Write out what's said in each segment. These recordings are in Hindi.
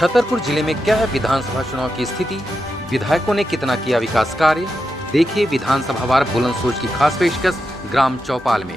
छतरपुर जिले में क्या है विधानसभा चुनाव की स्थिति, विधायकों ने कितना किया विकास कार्य, देखिए विधानसभा वार बुलंद सोच की खास पेशकश ग्राम चौपाल में।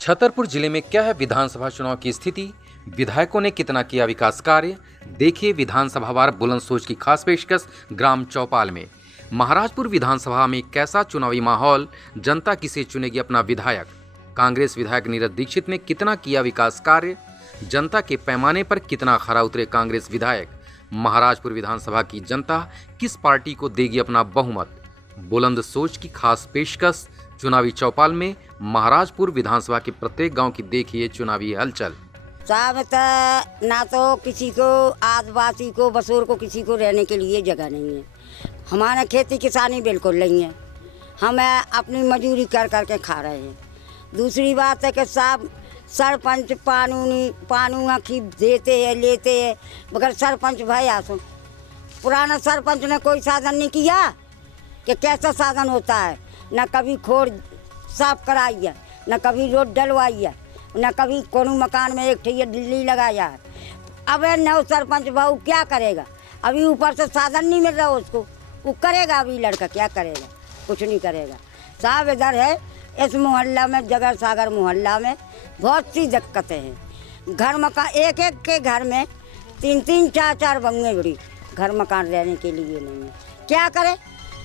छतरपुर जिले में क्या है विधानसभा चुनाव की स्थिति, विधायकों ने कितना किया विकास कार्य, देखिए विधानसभा वार बुलंद सोच की खास पेशकश ग्राम चौपाल में। महाराजपुर विधानसभा में कैसा चुनावी माहौल, जनता किसे चुनेगी अपना विधायक, कांग्रेस विधायक नीरज दीक्षित ने कितना किया विकास कार्य, जनता के पैमाने पर कितना खरा उतरे कांग्रेस विधायक, महाराजपुर विधानसभा की जनता किस पार्टी को देगी अपना बहुमत, बुलंद सोच की खास पेशकश चुनावी चौपाल में। महाराजपुर विधानसभा के प्रत्येक गांव की देखिए चुनावी हलचल। साहब ना तो किसी को आदिवासी को बसोर को किसी को रहने के लिए जगह नहीं है। हमारे खेती किसानी बिल्कुल नहीं है, हम अपनी मजदूरी कर करके खा रहे हैं। दूसरी बात है कि साहब सरपंच पानू की देते हैं लेते हैं, मगर सरपंच भाई आसो पुराना सरपंच ने कोई साधन नहीं किया कि कैसा साधन होता है, न कभी खोर साफ कराई है, न कभी रोड डलवाई है, न कभी कोनो मकान में एक ठिया दिल्ली लगाया है। अब नौ सरपंच भाऊ क्या करेगा, अभी ऊपर से साधन नहीं मिल रहा उसको, वो करेगा अभी लड़का क्या करेगा, कुछ नहीं करेगा। साहब इधर है इस मोहल्ला में, जगर सागर मोहल्ला में बहुत सी दिक्कतें हैं। घर मकान एक एक के घर में तीन तीन चार चार बंगले बड़ी घर मकान रहने के लिए नहीं है। क्या करे,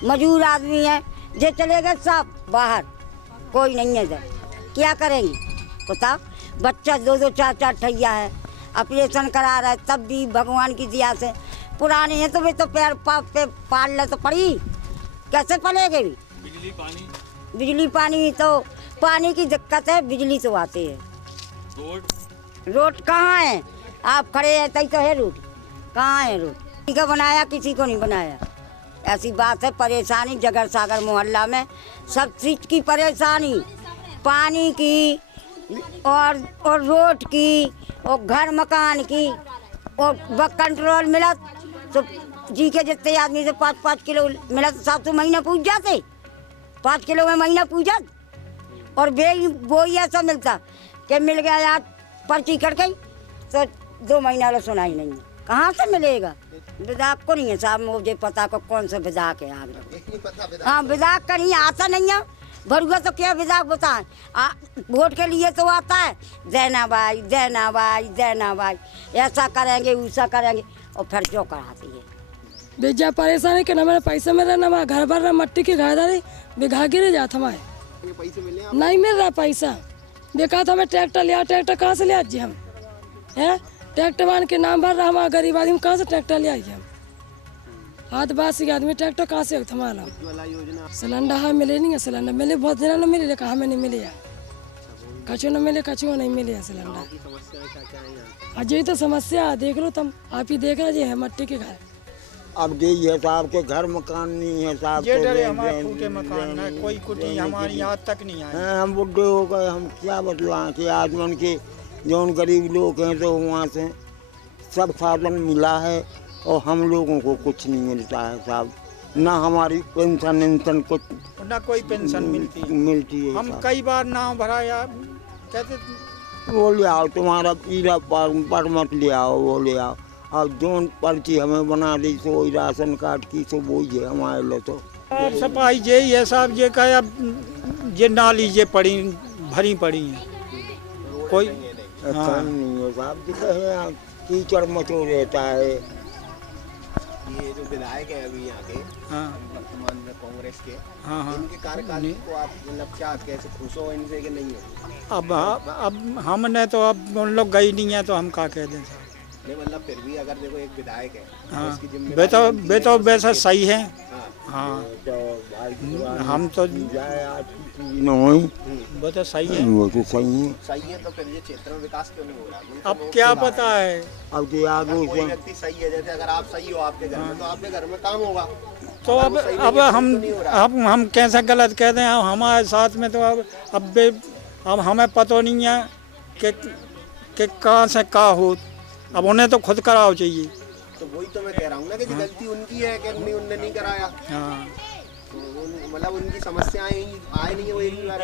मजदूर आदमी है जे चले गए सब बाहर, कोई नहीं है इधर, क्या करेंगे बताओ। बच्चा दो दो चार चार ठैया है, ऑपरेशन करा रहा है, तब भी भगवान की दया से पुराने हैं तो वे तो पैर पे पाल ले तो पड़ी, कैसे पलेगे भी। बिजली पानी तो पानी की दिक्कत है, बिजली तो आती है। रोड कहाँ है, आप खड़े हैं तई तो है रोड, कहाँ है रोड, किसी का बनाया किसी को नहीं बनाया, ऐसी बात है। परेशानी जगर सागर मोहल्ला में सब चीज की परेशानी, पानी की और रोड की और घर मकान की, और कंट्रोल मिला तो जी के जितने आदमी से 5-5 किलो मिला तो सब तो महीना पूछ जाते, 5 किलो में महीना पूछ जाते। और वो ही ऐसा मिलता कि मिल गया यार पर्ची कट गई तो 2 महीना वाला सुना ही नहीं है, कहाँ से मिलेगा। विधायक को नहीं है साहब, मुझे पता को कौन सा विधायक है आगे। हाँ विधायक का नहीं आता नहीं है, भरुआ तो क्या विधायक बताएं, वोट के लिए तो आता है देना भाई देना भाई देना भाई, ऐसा करेंगे वैसा करेंगे, और फिर जो कराती है। बेजा परेशानी के ना मेरे पैसे मिल रहा, ना घर भर रहा, मट्टी के घर बिघा गिर जाता हमारे पैसे मिले नहीं मिल रहा पैसा। देखा था मैं ट्रैक्टर लिया, ट्रैक्टर कहाँ से ले आज हम है, ट्रैक्टर मान के नाम भर रहा, हमारा गरीब आदमी कहाँ से ट्रैक्टर ले आइए हम, आदिवासी आदमी ट्रैक्टर कहाँ से हमारा। सिलेंडर हाँ मिले नहीं है, सिलेंडर मिले बहुत दिन न मिले, लेकिन हमें नहीं मिले यार, कचो न मिले, कचो नहीं मिले सिलेंडर। आज यही तो समस्या देख लो तुम, आप ही देख रहे है मट्टी के घर। अब यही है साहब के घर मकान नहीं है साहब, ये डरे हमारे टूटे मकान है, कोई कुटी हमारी यहाँ तक नहीं आई। हम बुढ़े हो गए, हम क्या बतलाएं कि आजमन के जौन गरीब लोग हैं तो वहाँ से सब साधन मिला है और हम लोगों को कुछ नहीं मिलता है साहब, ना हमारी पेंशन कुछ, ना कोई पेंशन मिलती है। हम कई बार नाम भराया, कहते वो ले आओ तुम्हारा पीला परमत ले आओ, वो ले आओ। अब जोन पर्ची हमें बना दी सो राशन कार्ड की, सो वो ही है हमारे लिए तो। और सफाई यही है साहब, ये कहा अब ये नाली ये पड़ी भरी पड़ी है, कोई अच्छा नहीं है साहब, दिखे कीचड़ मचो रहता है। ये जो विधायक है अभी यहाँ के वर्तमान में कांग्रेस के, इनके कार्यकाल को आप मतलब क्या कैसे खुश हो इनसे कि नहीं हो? अब हमने तो अब उन लोग गई नहीं है तो हम क्या कह दें साहब। नहीं मतलब फिर भी अगर देखो एक विधायक है, हाँ उसकी जिम्मेदारी वे तो वैसा सही है। हाँ हम तो वो तो सही है, वो तो सही है, तो फिर ये क्षेत्र में विकास क्यों नहीं हो रहा? अब क्या पता है, अब कोई व्यक्ति सही है, जैसे अगर आप सही हो आपके घर में तो आपके घर में काम होगा। तो अब हम कैसे गलत कहते हैं, हमारे साथ में तो अब हमें पता नहीं है कि कहाँ से क्या हो, अब उन्हें तो खुद कराओ चाहिए। तो वही तो मैं कह रहा हूँ ना कि गलती उनकी है कि उनने नहीं कराया। हाँ तो मतलब उनकी समस्याएं आए नहीं है वो एक बार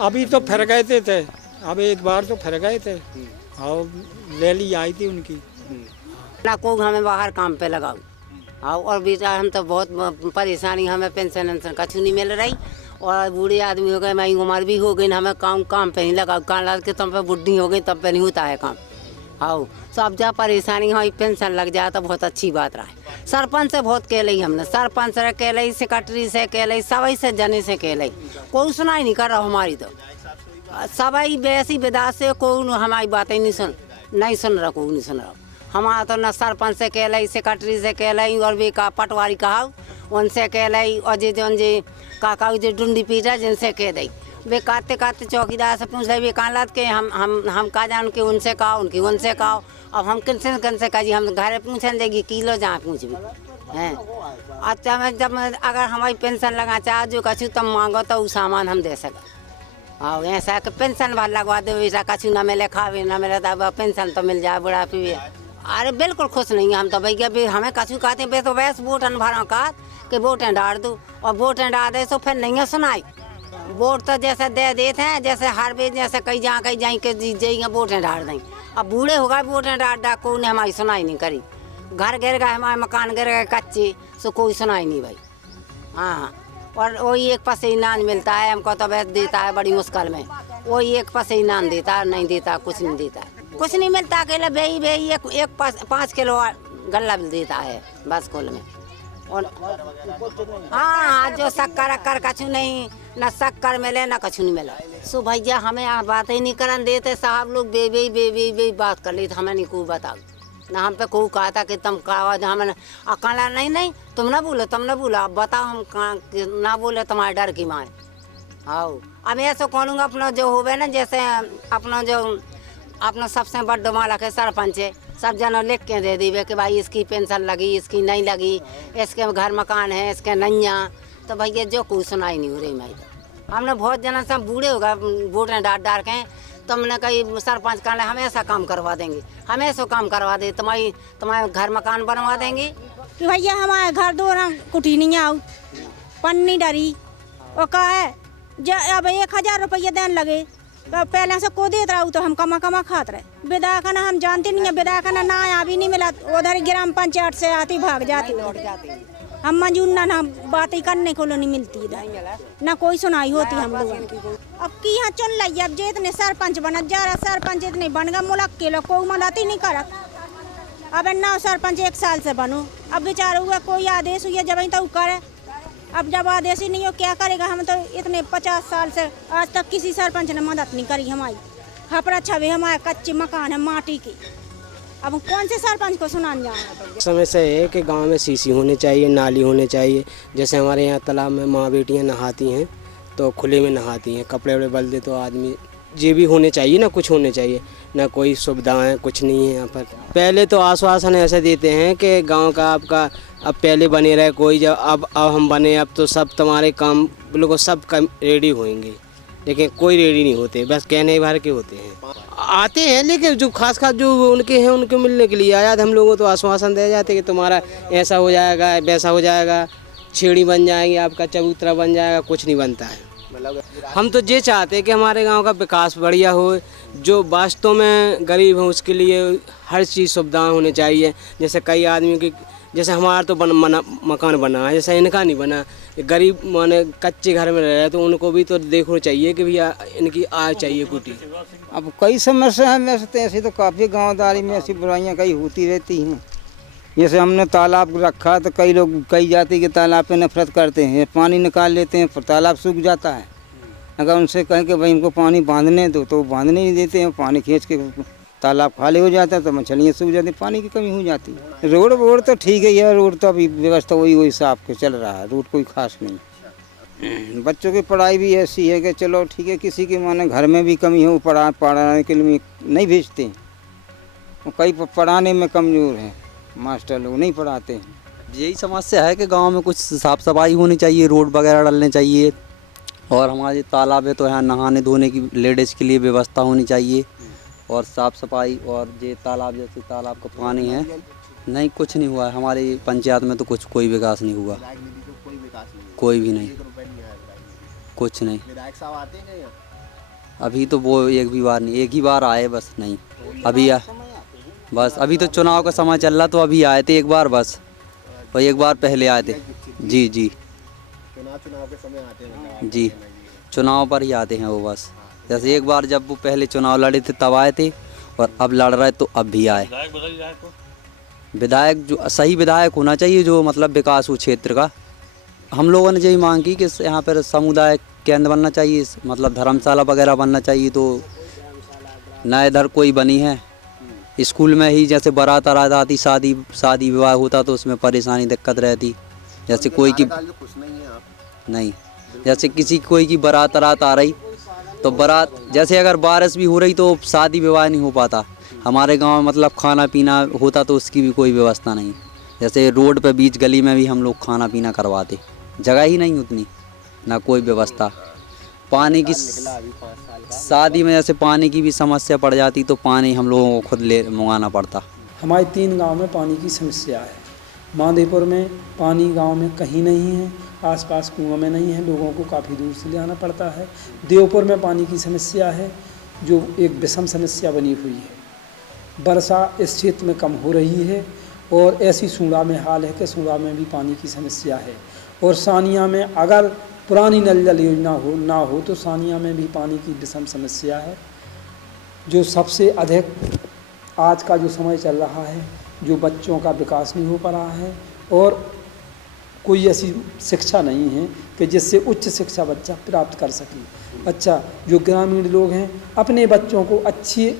अभी तो फिर गए थे, अब एक बार तो फिर गए थे और रैली आई थी उनकी। ना को हमें बाहर काम पे लगाओ। हाँ, और बेटा हम तो बहुत परेशानी, हमें पेंशन वेंशन कछु नहीं मिल रही और बूढ़े आदमी हो गए, मेरी उम्र भी हो गई, हमें काम पे नहीं लगाओ। कान लाल के तब पे बुढ़ी हो गई तब पे नहीं होता है काम। हाँ, सब जा परेशानी हमारी पेंशन लग जाए तो बहुत अच्छी बात रहा है। सरपंच से बहुत कह ली हमने, सरपंच से कह ली, सेक्रेटरी से कह ली, सभी से जने से कह ली, कोई सुनाई नहीं कर रहा हमारी। तो सभी वैसी विदा से कोई हमारी बातें नहीं सुन रहा, कोई नहीं सुन रहा। हमारा तो न सरपंच से कह ली, सेक्रेटरी से कह ली, और भी का पटवारी कहा उनसे कह ली, और जे काका जो डुंडी पीटा जिनसे कह दी। वे काटते काटते चौकीदार से पूछ रहे कान लाद के हम कहा जान के उनसे कहा, उनकी उनसे कहा। अब हम किनसे कहा जी, हम घर पूछन देगी किलो जहाँ पूछ भी हैं। अच्छा मैं जब अगर हमारी पेंशन लगा चाह जो कछु तब मांगो तो वो सामान हम दे सका। हाँ, ऐसा कि पेंशन भर लगवा दो, वैसा कछु ना मिले, खावे ना मिले तो पेंशन तो मिल जाए बुढ़ापे। अरे बिल्कुल खुश नहीं है हम तो भैया। हमें कछु कहते हैं तो वैसे वोटन भरा का कि वोटें डाल दो, और वोटें डाल दे तो फिर नहीं है सुनाई। वोट तो जैसे दे देते हैं, जैसे हर बेच जैसे कहीं जाएँ के जाएंगे वोटें डाल दें। अब बूढ़े हो गए वोटें डाल कोई ने हमारी सुनाई नहीं करी। घर गिर गए, हमारे मकान गिर गए कच्चे, सो कोई सुनाई नहीं भाई। हाँ, और वही एक पैसे इनाम मिलता है हमको, तो वैसे देता है बड़ी मुश्किल में। वही एक पैसे इनाम देता है, नहीं देता, कुछ नहीं देता, कुछ नहीं मिलता। अकेले बेही एक 5 किलो गल्ला देता है बस कुल में। और हाँ, जो शक्कर कछु नहीं, न शक्कर मिले न कछु नहीं मिला। सो भैया हमें बात ही नहीं करन देते साहब लोग, बे बात कर ली तो हमें नहीं कोई बताओ ना। हम पे कोई कहा था कि तुम कहा, हमें अकाला नहीं तुम ना बोलो, अब बताओ हम ना बोले तुम्हारे डर की मारे। हाँ, अब ऐसा कहूँगा अपना जो होवे ना, जैसे अपना सबसे बड़ माला के सरपंच है, सब जनों लिख के दे दीवे कि भाई इसकी पेंशन लगी, इसकी नहीं लगी, इसके घर मकान है, इसके नैया। तो भैया जो कोई सुनाई नहीं हो रही मैं तो। हमने बहुत जना सब बूढ़े हो गए वोटें डाल के, तो हमने कही सरपंच कहने हम ऐसा काम करवा देंगे, हम ऐसा काम करवा दे, तुम्हारे घर मकान बनवा देंगे। कि भैया हमारे घर दो ना कुटी नहीं आओ, पन्नी डरी और कहा है अब 1000 रुपये देने लगे। तो पहले से को देते रहो तो हम कमा खात रहे। विदा का ना हम जानते नहीं है, विदा का ना यहाँ भी नहीं मिला, उधर ग्राम पंचायत से आती भाग जाती। हम मंजूर ना बातें करने को नहीं मिलती इधर, ना कोई सुनाई होती हम लोगों की। अब की यहाँ चुन ली, अब जे इतने सरपंच बना जा रहा, सरपंच इतने बन गए मुलक के लोग कोई मदद नहीं कर। अब ना सरपंच 1 साल से बनो, अब बेचारा हुआ कोई आदेश हुआ जब तो करे। अब जब आदेश ही नहीं हो क्या करेगा। हम तो इतने 50 साल से आज तक किसी सरपंच ने मदद नहीं करी हमारी। खपरा छवे हमारे कच्चे मकान है माटी की, अब कौन से सरपंच को सुनाने जाए। समय से है कि गांव में सीसी होनी चाहिए, नाली होनी चाहिए। जैसे हमारे यहाँ तालाब में माँ बेटियाँ नहाती हैं तो खुले में नहाती हैं, कपड़े वपड़े बल दे तो आदमी ये भी होने चाहिए ना, कुछ होने चाहिए ना। कोई सुविधाएं कुछ नहीं है यहाँ पर। पहले तो आश्वासन ऐसे देते हैं कि गांव का आपका अब पहले बने रहे कोई, जब अब हम बने अब तो सब तुम्हारे काम बिल्कुल सब काम रेडी होंगे, लेकिन कोई रेडी नहीं होते, बस कहने भर के होते हैं। आते हैं लेकिन जो खास जो उनके हैं उनको मिलने के लिए आया था। हम लोगों तो आश्वासन दे जाते कि तुम्हारा ऐसा हो जाएगा, वैसा हो जाएगा, छेड़ी बन जाएगी, आपका चबूतरा बन जाएगा, कुछ नहीं बनता है। हम तो ये चाहते हैं कि हमारे गांव का विकास बढ़िया हो, जो वास्तव में गरीब है उसके लिए हर चीज़ सुविधाएं होनी चाहिए। जैसे कई आदमियों की, जैसे हमारा तो मकान बना है, जैसा इनका नहीं बना, गरीब माने कच्चे घर में रह रहे तो उनको भी तो देखना चाहिए कि भैया इनकी आय चाहिए कुटी। अब कई समस्या है वैसे तो, ऐसी तो काफ़ी गाँवदारी में ऐसी बुराइयाँ कई होती रहती हैं। जैसे हमने तालाब रखा तो कई लोग कई जाति के तालाब पे नफरत करते हैं, पानी निकाल लेते हैं पर तालाब सूख जाता है। अगर उनसे कहें कि भाई इनको पानी बांधने दो तो बांधने नहीं देते हैं, पानी खींच के तालाब खाली हो जाता है तो मछलियाँ सूख जाती, पानी की कमी हो जाती है। रोड तो ठीक है यार, रोड तो अभी व्यवस्था वही साफ के चल रहा है, रोड कोई खास नहीं। बच्चों की पढ़ाई भी ऐसी है कि चलो ठीक है, किसी के माने घर में भी कमी हो, पढ़ाने के लिए नहीं भेजते हैं, कई पढ़ाने में कमज़ोर हैं, मास्टर लोग नहीं पढ़ाते हैं। यही समस्या है कि गांव में कुछ साफ़ सफाई होनी चाहिए, रोड वगैरह डालने चाहिए, और हमारे तालाब है तो यहाँ नहाने धोने की लेडीज़ के लिए व्यवस्था होनी चाहिए, और साफ़ सफाई। और ये तालाब जैसे तालाब का पानी है, नहीं कुछ नहीं हुआ है हमारी पंचायत में तो कोई विकास नहीं हुआ, कोई भी नहीं, कुछ नहीं। अभी तो वो एक ही बार आए बस, नहीं अभी बस अभी तो चुनाव का समय चल रहा, तो अभी आए थे एक बार बस, और एक बार पहले आए थे। जी जी चुनाव के समय आते हैं जी, चुनाव पर ही आते हैं वो बस। जैसे एक बार जब वो पहले चुनाव लड़े थे तब आए थे, और अब लड़ रहे तो अब भी आए। विधायक जो सही विधायक होना चाहिए, जो मतलब विकास हो क्षेत्र का। हम लोगों ने यही मांग की कि यहाँ पर समुदाय केंद्र बनना चाहिए, मतलब धर्मशाला वगैरह बनना चाहिए, तो न इधर कोई बनी है। स्कूल में ही जैसे बारात आती, शादी विवाह होता तो उसमें परेशानी दिक्कत रहती। जैसे कोई की खुश नहीं है आप? नहीं, जैसे किसी कोई की बारात आ रही, तो बारात जैसे अगर बारिश भी हो रही तो शादी विवाह नहीं हो पाता। हमारे गांव में मतलब खाना पीना होता तो उसकी भी कोई व्यवस्था नहीं। जैसे रोड पे बीच गली में भी हम लोग खाना पीना करवाते, जगह ही नहीं उतनी, ना कोई व्यवस्था। पानी की शादी में जैसे पानी की भी समस्या पड़ जाती, तो पानी हम लोगों को खुद ले मंगाना पड़ता। हमारे 3 गांव में पानी की समस्या है। माधेपुर में पानी गांव में कहीं नहीं है, आसपास कुआं में नहीं है, लोगों को काफ़ी दूर से ले आना पड़ता है। देवपुर में पानी की समस्या है, जो एक विषम समस्या बनी हुई है। वर्षा इस क्षेत्र में कम हो रही है, और ऐसी सूड़ा में हाल है कि सूड़ा में भी पानी की समस्या है। और सानिया में अगर पुरानी नल जल योजना ना हो तो सानिया में भी पानी की विषम समस्या है। जो सबसे अधिक आज का जो समय चल रहा है, जो बच्चों का विकास नहीं हो पा रहा है, और कोई ऐसी शिक्षा नहीं है कि जिससे उच्च शिक्षा बच्चा प्राप्त कर सके। अच्छा, जो ग्रामीण लोग हैं अपने बच्चों को अच्छे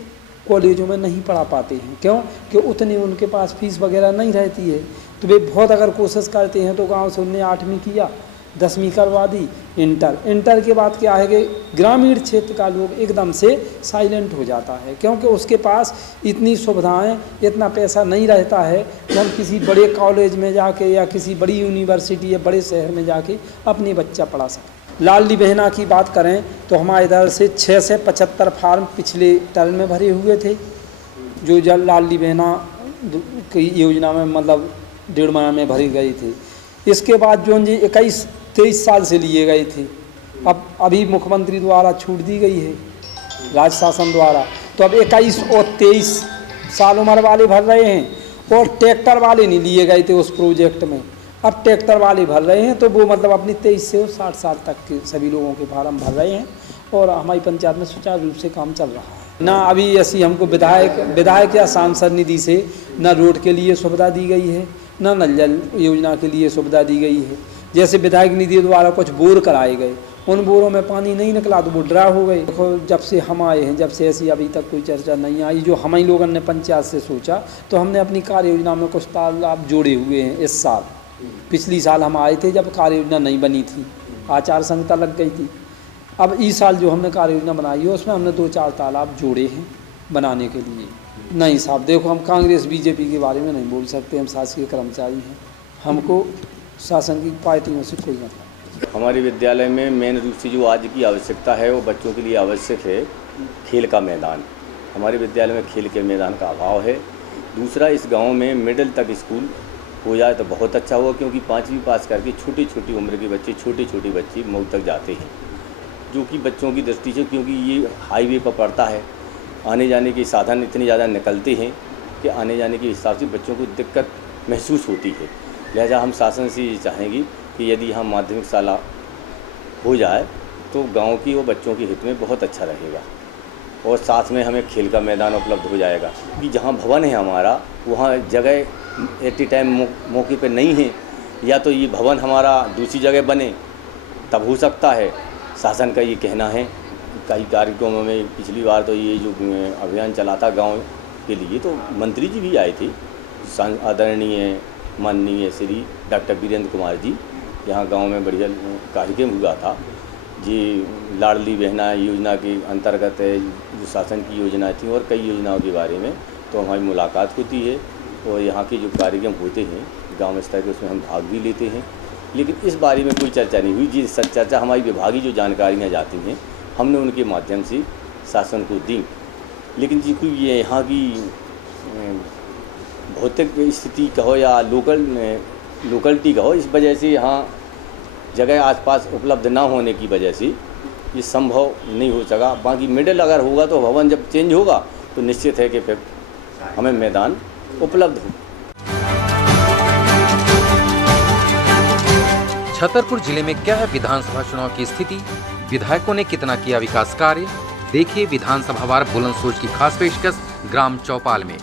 कॉलेजों में नहीं पढ़ा पाते हैं। क्यों? कि उतनी उनके पास फीस वगैरह नहीं रहती है। तो वे बहुत अगर कोशिश करते हैं तो गांव से उनने 8वीं किया, 10वीं करवा दी, इंटर के बाद क्या है कि ग्रामीण क्षेत्र का लोग एकदम से साइलेंट हो जाता है, क्योंकि उसके पास इतनी सुविधाएं, इतना पैसा नहीं रहता है कि हम किसी बड़े कॉलेज में जाके या किसी बड़ी यूनिवर्सिटी या बड़े शहर में जाके अपने बच्चा पढ़ा सकें। लाडली बहना की बात करें तो हमारे इधर से 6 से 75 फार्म पिछले टर्म में भरे हुए थे, जो जल लाडली बहना की योजना में मतलब 1.5 महीने में भरे गए थे। इसके बाद जो जी 21-23 साल से लिए गए थे, अब अभी मुख्यमंत्री द्वारा छूट दी गई है राज्य शासन द्वारा, तो अब 21 और 23 साल उम्र वाले भर रहे हैं, और ट्रैक्टर वाले नहीं लिए गए थे उस प्रोजेक्ट में। अब ट्रैक्टर वाले भर रहे हैं, तो वो मतलब अपनी 23 से 60 साल तक के सभी लोगों के फार्म भर रहे हैं, और हमारी पंचायत में सुचारू रूप से काम चल रहा है। ना अभी ऐसी हमको विधायक या सांसद निधि से न रोड के लिए सुविधा दी गई है, न नल जल योजना के लिए सुविधा दी गई है। जैसे विधायक निधि द्वारा कुछ बोर कराए गए, उन बोरों में पानी नहीं निकला तो वो ड्रा हो गए। देखो, जब से हम आए हैं, जब से ऐसी अभी तक कोई चर्चा नहीं आई। जो हम ही लोगों ने पंचायत से सोचा, तो हमने अपनी कार्य योजना में कुछ तालाब जोड़े हुए हैं इस साल। पिछली साल हम आए थे जब कार्य योजना नहीं बनी थी, आचार संहिता लग गई थी। अब इस साल जो हमने कार्य योजना बनाई है उसमें हमने 2-4 तालाब जोड़े हैं बनाने के लिए। नहीं साहब, देखो, हम कांग्रेस बीजेपी के बारे में नहीं बोल सकते, हम शासकीय कर्मचारी हैं, हमको शासन की पार्टियों से कोई मतलब। हमारे विद्यालय में मेन रूप से जो आज की आवश्यकता है वो बच्चों के लिए आवश्यक है खेल का मैदान। हमारे विद्यालय में खेल के मैदान का अभाव है। दूसरा, इस गांव में मिडिल तक स्कूल हो जाए तो बहुत अच्छा होगा, क्योंकि 5वीं पास करके छोटी छोटी उम्र के बच्चे, छोटे बच्चे मऊ तक जाते हैं, जो कि बच्चों की दृष्टि से, क्योंकि ये हाईवे पर पड़ता है, आने जाने के साधन इतने ज़्यादा निकलते हैं कि आने जाने के हिसाब से बच्चों को दिक्कत महसूस होती है। लिहाजा हम शासन से ये चाहेंगे कि यदि यहाँ माध्यमिक शाला हो जाए तो गांव की और बच्चों के हित में बहुत अच्छा रहेगा, और साथ में हमें खेल का मैदान उपलब्ध हो जाएगा। कि जहाँ भवन है हमारा, वहाँ जगह एट ए टाइम मौके पर नहीं है, या तो ये भवन हमारा दूसरी जगह बने तब हो सकता है। शासन का ये कहना है। कई कार्यक्रमों में पिछली बार तो ये जो अभियान चला था गाँव के लिए, तो मंत्री जी भी आए थे, आदरणीय माननीय श्री डॉक्टर वीरेंद्र कुमार जी, यहाँ गांव में बढ़िया कार्यक्रम हुआ था। जी लाडली बहना योजना के अंतर्गत जो शासन की योजनाएं थी और कई योजनाओं के बारे में तो हमारी मुलाकात होती है, और यहाँ के जो कार्यक्रम होते हैं गांव स्तर के, उसमें हम भाग भी लेते हैं। लेकिन इस बारे में कोई चर्चा नहीं हुई। जी चर्चा हमारी विभागीय जो जानकारियाँ जाती हैं हमने उनके माध्यम से शासन को दी, लेकिन जी कोई ये यहाँ की भौतिक स्थिति कहो या लोकलिटी कहो, इस वजह से यहाँ जगह आसपास उपलब्ध ना होने की वजह से ये संभव नहीं हो सका। बाकी मिडिल अगर होगा तो भवन जब चेंज होगा तो निश्चित है कि फिर हमें मैदान उपलब्ध हो। छतरपुर जिले में क्या है विधानसभा चुनाव की स्थिति, विधायकों ने कितना किया विकास कार्य, देखिए विधानसभा वार बुलंद सोच की खास पेशकश ग्राम चौपाल में।